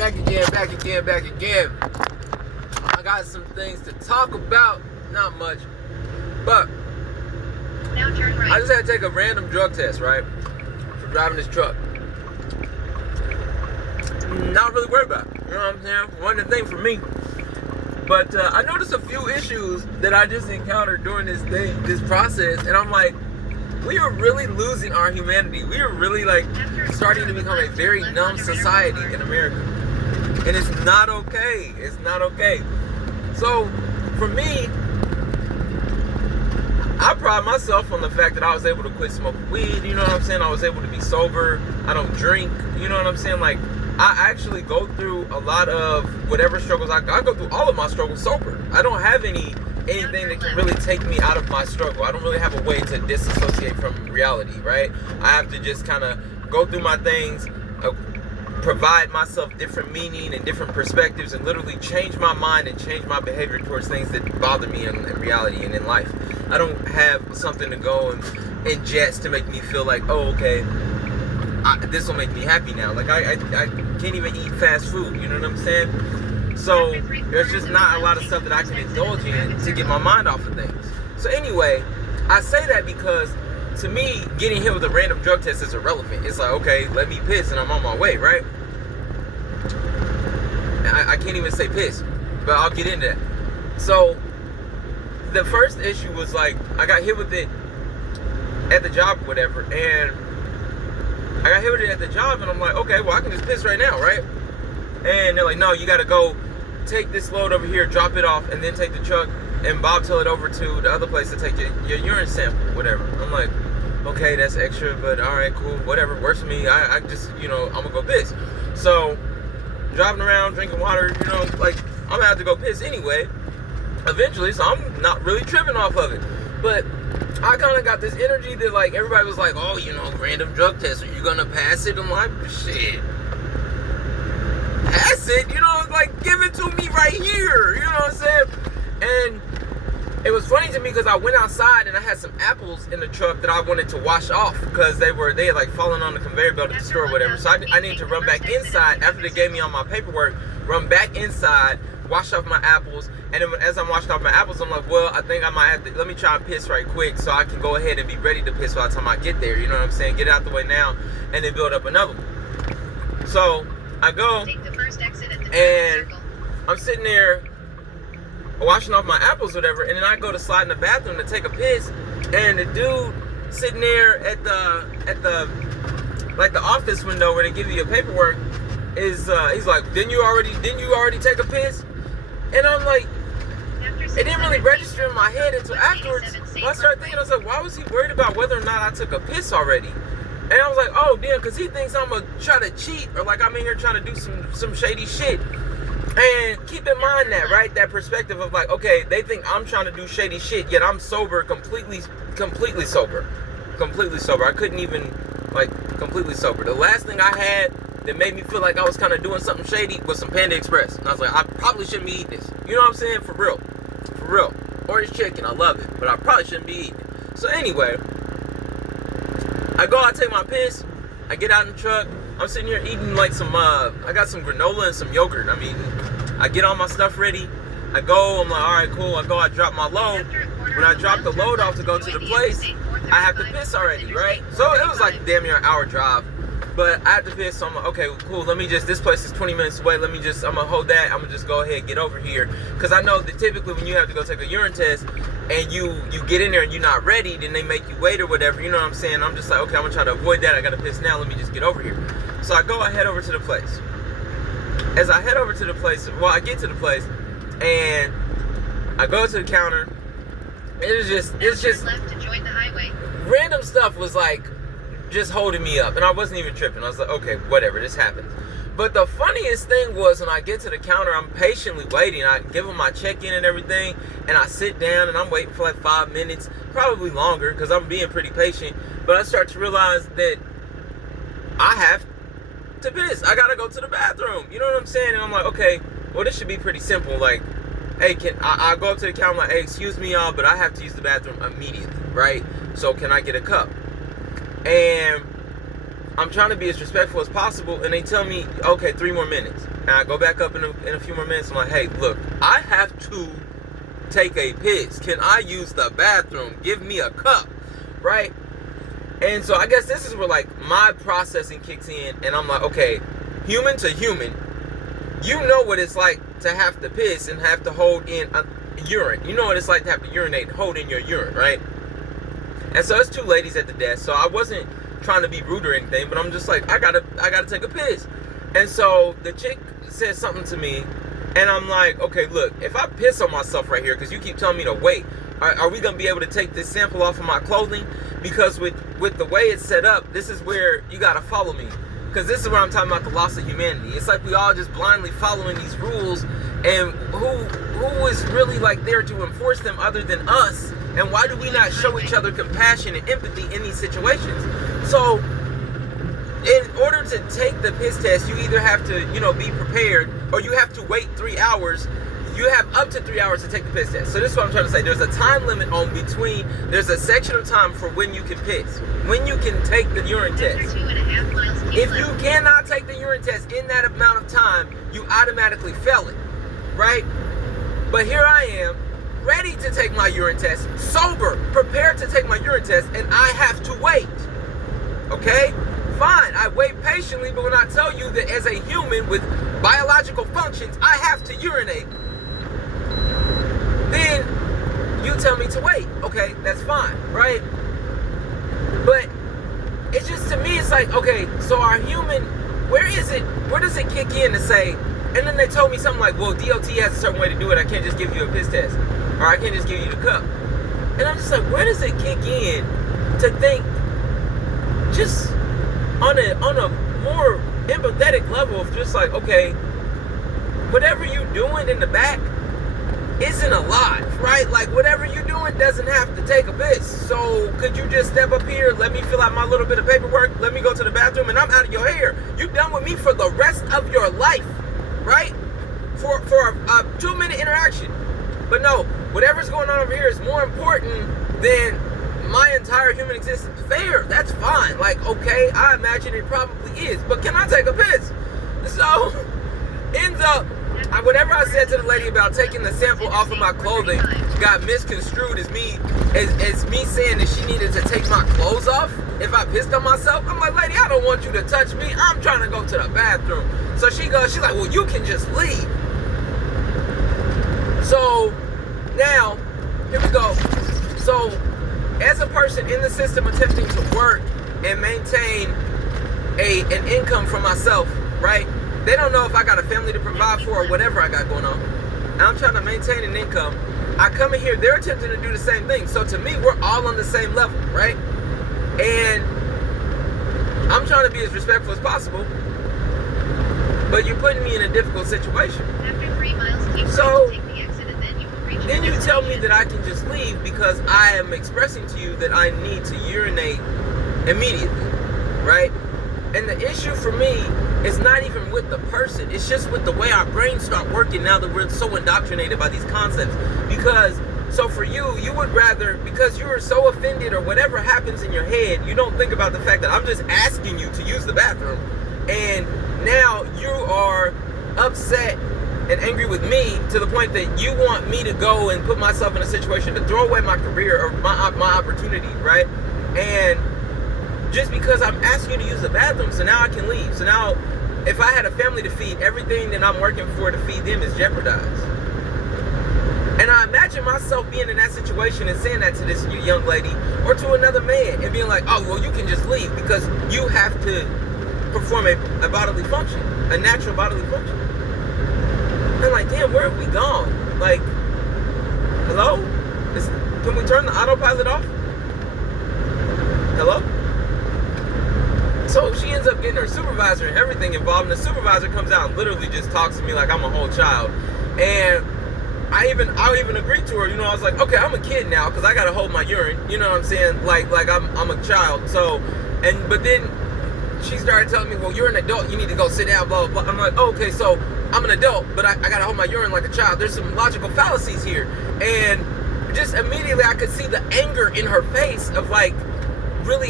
Back again. I got some things to talk about. Not much. But now turn right. I just had to take a random drug test, right? For driving this truck. Not really worried about it. You know what I'm saying? One of the things for me. But I noticed a few issues that I just encountered during this process, and I'm like, we are really losing our humanity. We are really starting to become a very numb society in America. And it's not okay. It's not okay. So, for me, I pride myself on the fact that I was able to quit smoking weed, you know what I'm saying? I was able to be sober. I don't drink, you know what I'm saying? Like, I actually go through a lot of whatever struggles I go through all of my struggles sober. I don't have anything that can really take me out of my struggle. I don't really have a way to disassociate from reality, right? I have to just kind of go through my things, provide myself different meaning and different perspectives, and literally change my mind and change my behavior towards things that bother me in reality and in life. I don't have something to go and ingest to make me feel like, oh, okay, this will make me happy now. Like, I can't even eat fast food, you know what I'm saying? So there's just not a lot of stuff that I can indulge in to get my mind off of things. So anyway, I say that because to me, getting hit with a random drug test is irrelevant. It's like, okay, let me piss and I'm on my way, right? I can't even say piss, but I'll get into that. So the first issue was like, I got hit with it at the job or whatever, and I got hit with it at the job, and I'm like, okay, well, I can just piss right now, right? And they're like, no, you gotta go take this load over here, drop it off, and then take the truck and bobtail it over to the other place to take your urine sample, whatever. I'm like, okay, that's extra, but all right, cool, whatever, works for me. I just, I'm gonna go piss. So, driving around, drinking water, like, I'm gonna have to go piss anyway, eventually, so I'm not really tripping off of it. But I kind of got this energy that, like, everybody was like, oh, random drug test, are you gonna pass it? I'm like, shit. Pass it? Like, give it to me right here. You know what I'm saying? And it was funny to me because I went outside and I had some apples in the truck that I wanted to wash off because they had like fallen on the conveyor belt at the store or whatever. So I needed to run back inside after they gave me all my paperwork, run back inside, wash off my apples, and then as I'm washing off my apples, I'm like, well, I think I might have to, let me try and piss right quick so I can go ahead and be ready to piss by the time I get there, you know what I'm saying? Get it out the way now, and then build up another one. So, I go, and I'm sitting there washing off my apples or whatever, and then I go to slide in the bathroom to take a piss, and the dude sitting there at the office window where they give you your paperwork is, he's like, didn't you already take a piss? And I'm like, it didn't really register in my head until afterwards. When I started thinking, I was like, why was he worried about whether or not I took a piss already? And I was like, oh, damn, because he thinks I'm going to try to cheat, or like I'm in here trying to do some shady shit. And keep in mind that, right, that perspective of like, okay, they think I'm trying to do shady shit, yet I'm sober, completely sober. I couldn't even, completely sober. The last thing I had that made me feel like I was kind of doing something shady was some Panda Express. And I was like, I probably shouldn't be eating this. You know what I'm saying? For real. Orange chicken, I love it, but I probably shouldn't be eating it. So anyway, I go out, take my piss, I get out in the truck, I'm sitting here eating like some, I got some granola and some yogurt. I mean, I get all my stuff ready, I go, I'm like, all right, cool, I drop my load. When I drop the load off to go to the place, I have to piss already, right? So it was like damn near an hour drive. But I have to piss, so I'm like, okay, cool, this place is 20 minutes away, I'm gonna hold that, I'm gonna just go ahead and get over here. Because I know that typically when you have to go take a urine test, and you get in there and you're not ready, then they make you wait or whatever, you know what I'm saying? I'm just like, okay, I'm gonna try to avoid that, I gotta piss now, let me just get over here. So I head over to the place. As I head over to the place, I get to the place, and I go to the counter, it's just left to join the highway. Random stuff was like, just holding me up, and I wasn't even tripping. I was like, okay, whatever, this happens. But the funniest thing was when I get to the counter, I'm patiently waiting. I give them my check-in and everything, and I sit down, and I'm waiting for like 5 minutes, probably longer, because I'm being pretty patient. But I start to realize that I have to piss. I gotta go to the bathroom. You know what I'm saying? And I'm like, okay, well, this should be pretty simple. Like, hey, I go up to the counter, like, hey, excuse me, y'all, but I have to use the bathroom immediately, right? So can I get a cup? And I'm trying to be as respectful as possible, and they tell me, okay, 3 more minutes. And I go back up in a few more minutes. I'm like, hey, look, I have to take a piss. Can I use the bathroom? Give me a cup, right? And so I guess this is where like my processing kicks in, and I'm like, okay, human to human, you know what it's like to have to piss and have to hold in a urine. You know what it's like to have to urinate and hold in your urine, right? And so it's 2 ladies at the desk, so I wasn't trying to be rude or anything, but I'm just like, I gotta take a piss. And so the chick says something to me, and I'm like, okay, look, if I piss on myself right here, because you keep telling me to wait, are we gonna be able to take this sample off of my clothing? Because with the way it's set up, this is where you gotta follow me. Because this is where I'm talking about the loss of humanity. It's like we all just blindly following these rules, and who is really like there to enforce them other than us? And why do we not show each other compassion and empathy in these situations? So, in order to take the piss test, you either have to, be prepared, or you have to wait 3 hours. You have up to 3 hours to take the piss test. So this is what I'm trying to say. There's a time limit there's a section of time for when you can piss, when you can take the urine test. 2.5 miles, If you cannot take the urine test in that amount of time, you automatically fail it, right? But here I am, ready to take my urine test, sober, prepared to take my urine test, and I have to wait. Okay? Fine, I wait patiently, but when I tell you that as a human with biological functions, I have to urinate, then you tell me to wait. Okay, that's fine, right? But it's just, to me, it's like, okay, so our human, where does it kick in to say, and then they told me something like, well, DOT has a certain way to do it, I can't just give you a piss test, or I can't just give you the cup. And I'm just like, where does it kick in to think, just on a more empathetic level of just like, okay, whatever you're doing in the back isn't alive, right? Like, whatever you're doing doesn't have to take a piss. So could you just step up here, let me fill out my little bit of paperwork, let me go to the bathroom, and I'm out of your hair. You're done with me for the rest of your life, right? For a 2-minute interaction. But no, whatever's going on over here is more important than my entire human existence. Fair, that's fine. Like, okay, I imagine it probably is, but can I take a piss? So ends up, whatever I said to the lady about taking the sample off of my clothing got misconstrued as me saying that she needed to take my clothes off if I pissed on myself. I'm like, lady, I don't want you to touch me. I'm trying to go to the bathroom. So she's like, well, you can just leave. So now, here we go. So as a person in the system attempting to work and maintain an income for myself, right? They don't know if I got a family to provide for or whatever I got going on. And I'm trying to maintain an income. I come in here, they're attempting to do the same thing. So to me, we're all on the same level, right? And I'm trying to be as respectful as possible, but you're putting me in a difficult situation. After 3 miles, keep So, take the exit, and then you will reach then your you tell me destination. that I can just leave because I am expressing to you that I need to urinate immediately, right? And the issue for me is not even with the person. It's just with the way our brains start working now that we're so indoctrinated by these concepts. Because, so for you, you would rather, because you are so offended or whatever happens in your head, you don't think about the fact that I'm just asking you to use the bathroom. And now you are upset and angry with me to the point that you want me to go and put myself in a situation to throw away my career or my opportunity, right? And just because I'm asking you to use the bathroom, so now I can leave. So now, if I had a family to feed, everything that I'm working for to feed them is jeopardized. And I imagine myself being in that situation and saying that to this young lady or to another man and being like, oh, well, you can just leave because you have to perform a bodily function, a natural bodily function. I'm like, damn, where have we gone? Like, hello? Can we turn the autopilot off? Hello? So she ends up getting her supervisor and everything involved, and the supervisor comes out and literally just talks to me like I'm a whole child. And I even agreed to her, I was like, okay, I'm a kid now because I gotta hold my urine, you know what I'm saying? Like I'm a child. So, but then she started telling me, well, you're an adult, you need to go sit down, blah, blah, blah. I'm like, oh, okay, so I'm an adult, but I gotta hold my urine like a child. There's some logical fallacies here. And just immediately I could see the anger in her face of like, really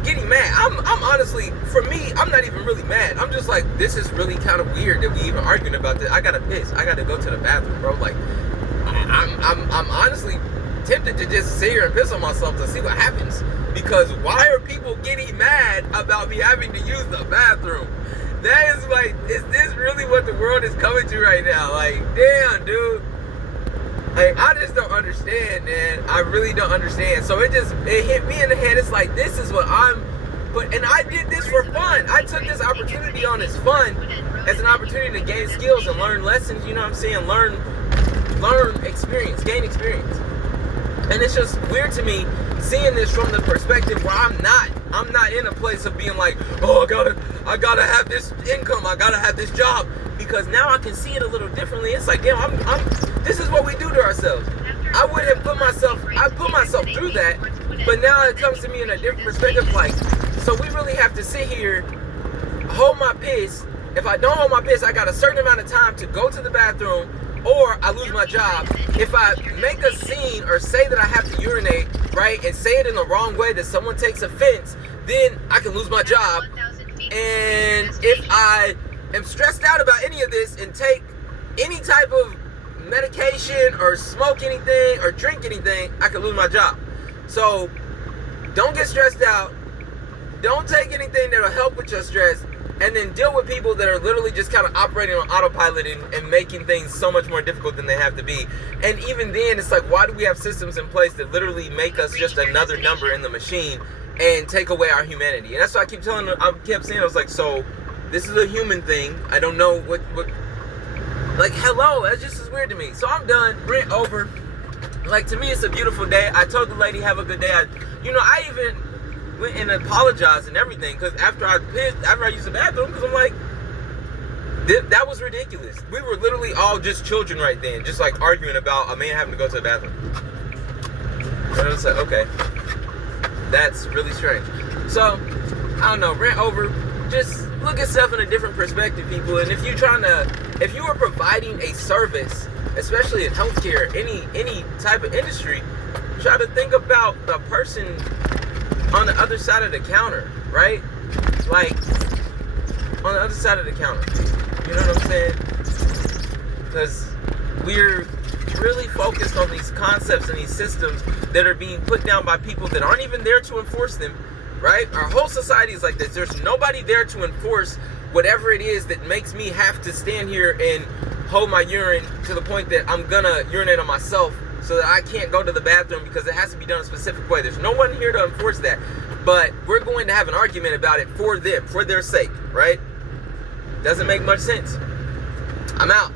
getting mad. I'm honestly, for me, I'm not even really mad. I'm just like, this is really kind of weird that we even arguing about this. I gotta piss. I gotta go to the bathroom, bro. Like, I'm honestly tempted to just sit here and piss on myself to see what happens. Because why are people getting mad about me having to use the bathroom? That is like, is this really what the world is coming to right now? Like, damn, dude. Like, I just don't understand, man. I really don't understand. So it hit me in the head. It's like, this is what and I did this for fun. I took this opportunity on as fun, as an opportunity to gain skills and learn lessons, you know what I'm saying? Learn experience, gain experience. And it's just weird to me seeing this from the perspective where I'm not in a place of being like, oh, I gotta have this income, I gotta have this job, because now I can see it a little differently. It's like, damn, this is what we do to ourselves. I would have put myself through that, but now it comes to me in a different perspective, like, so we really have to sit here, hold my piss. If I don't hold my piss, I got a certain amount of time to go to the bathroom, or I lose my job. If I make a scene or say that I have to urinate, right, and say it in the wrong way that someone takes offense, then I can lose my job. And if I am stressed out about any of this and take any type of medication or smoke anything or drink anything, I can lose my job. So don't get stressed out. Don't take anything that'll help with your stress. And then deal with people that are literally just kind of operating on autopilot and making things so much more difficult than they have to be. And even then, it's like, why do we have systems in place that literally make us just another number in the machine and take away our humanity? And that's why I kept saying, I was like, so this is a human thing. I don't know what like, hello, that's just as weird to me. So I'm done, rant over. Like, to me, it's a beautiful day. I told the lady, have a good day. I even went and apologized and everything, because after I used the bathroom, because I'm like, that was ridiculous. We were literally all just children right then, just like arguing about a man having to go to the bathroom. And I was like, okay, that's really strange. So I don't know, rant over. Just look at stuff in a different perspective, people. And if you are providing a service, especially in healthcare, any type of industry, try to think about the person on the other side of the counter, right? Like, on the other side of the counter. You know what I'm saying? Because we're really focused on these concepts and these systems that are being put down by people that aren't even there to enforce them, right? Our whole society is like this. There's nobody there to enforce whatever it is that makes me have to stand here and hold my urine to the point that I'm gonna urinate on myself, so that I can't go to the bathroom because it has to be done a specific way. There's no one here to enforce that. But we're going to have an argument about it for them, for their sake, right? Doesn't make much sense. I'm out.